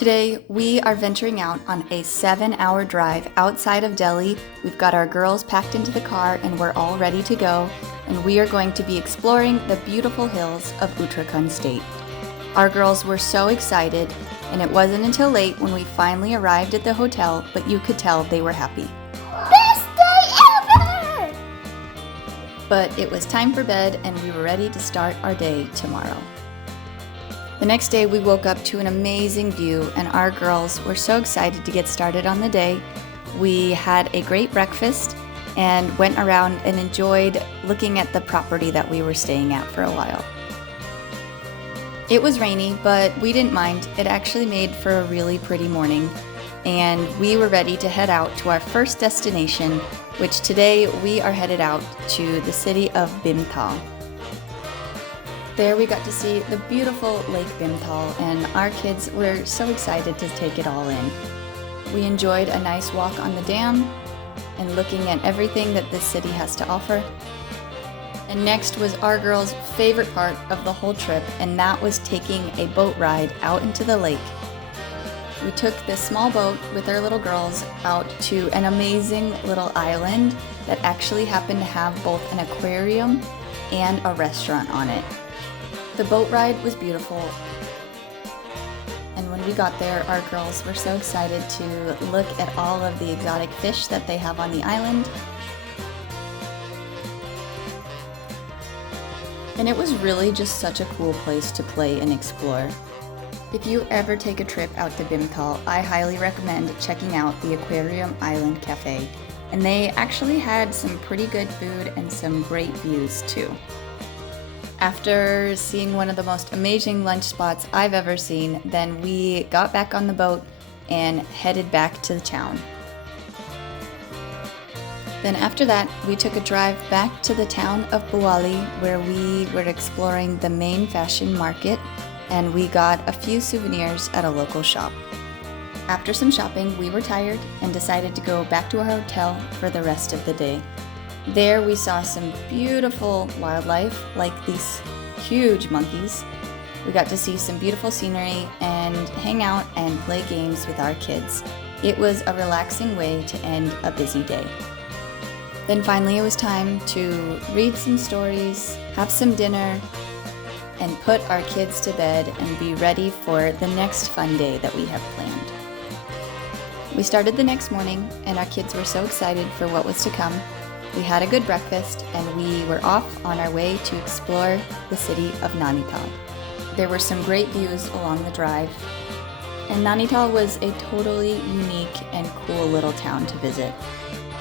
Today, we are venturing out on a 7-hour drive outside of Delhi. We've got our girls packed into the car and we're all ready to go. And we are going to be exploring the beautiful hills of Uttarakhand state. Our girls were so excited, and it wasn't until late when we finally arrived at the hotel, but you could tell they were happy. Best day ever! But it was time for bed and we were ready to start our day tomorrow. The next day we woke up to an amazing view and our girls were so excited to get started on the day. We had a great breakfast and went around and enjoyed looking at the property that we were staying at for a while. It was rainy, but we didn't mind. It actually made for a really pretty morning, and we were ready to head out to our first destination, which today we are headed out to the city of Bhimtal. There we got to see the beautiful Lake Bhimtal, and our kids were so excited to take it all in. We enjoyed a nice walk on the dam and looking at everything that this city has to offer. And next was our girls' favorite part of the whole trip, and that was taking a boat ride out into the lake. We took this small boat with our little girls out to an amazing little island that actually happened to have both an aquarium and a restaurant on it. The boat ride was beautiful, and when we got there, our girls were so excited to look at all of the exotic fish that they have on the island. And it was really just such a cool place to play and explore. If you ever take a trip out to Bhimtal, I highly recommend checking out the Aquarium Island Cafe. And they actually had some pretty good food and some great views too. After seeing one of the most amazing lunch spots I've ever seen, then we got back on the boat and headed back to the town. Then after that, we took a drive back to the town of Bhimtal, where we were exploring the main fashion market, and we got a few souvenirs at a local shop. After some shopping, we were tired and decided to go back to our hotel for the rest of the day. There we saw some beautiful wildlife, like these huge monkeys. We got to see some beautiful scenery and hang out and play games with our kids. It was a relaxing way to end a busy day. Then finally it was time to read some stories, have some dinner, and put our kids to bed and be ready for the next fun day that we have planned. We started the next morning and our kids were so excited for what was to come. We had a good breakfast and we were off on our way to explore the city of Nainital. There were some great views along the drive, and Nainital was a totally unique and cool little town to visit.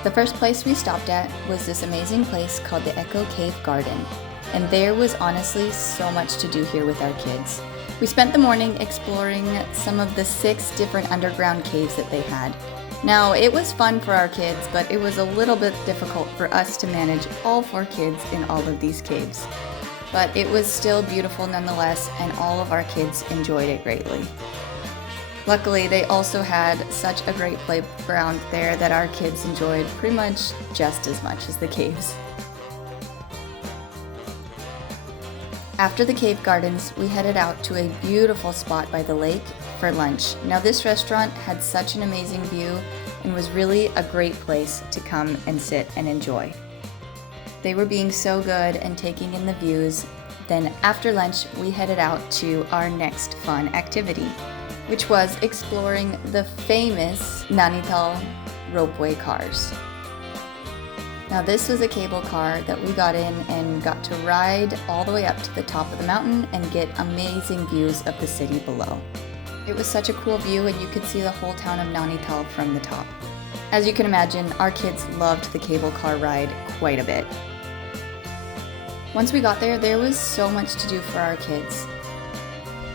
The first place we stopped at was this amazing place called the Echo Cave Garden, and there was honestly so much to do here with our kids. We spent the morning exploring some of the 6 different underground caves that they had. Now, it was fun for our kids, but it was a little bit difficult for us to manage all 4 kids in all of these caves. But it was still beautiful nonetheless, and all of our kids enjoyed it greatly. Luckily, they also had such a great playground there that our kids enjoyed pretty much just as much as the caves. After the cave gardens, we headed out to a beautiful spot by the lake for lunch. Now, this restaurant had such an amazing view and was really a great place to come and sit and enjoy. They were being so good and taking in the views. Then after lunch, we headed out to our next fun activity, which was exploring the famous Nainital ropeway cars. Now, this was a cable car that we got in and got to ride all the way up to the top of the mountain and get amazing views of the city below. It was such a cool view, and you could see the whole town of Nainital from the top. As you can imagine, our kids loved the cable car ride quite a bit. Once we got there, there was so much to do for our kids.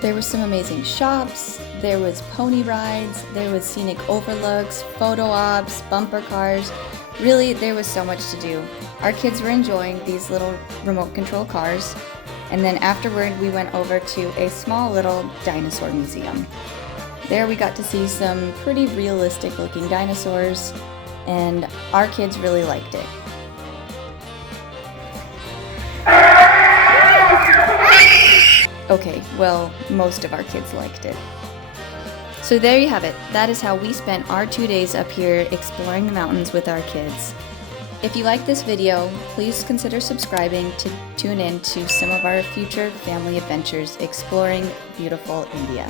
There were some amazing shops, there was pony rides, there was scenic overlooks, photo ops, bumper cars. Really, there was so much to do. Our kids were enjoying these little remote control cars, and then afterward we went over to a small little dinosaur museum. There we got to see some pretty realistic looking dinosaurs, and our kids really liked it. Okay, well, most of our kids liked it. So there you have it. That is how we spent our 2 days up here exploring the mountains with our kids. If you like this video, please consider subscribing to tune in to some of our future family adventures exploring beautiful India.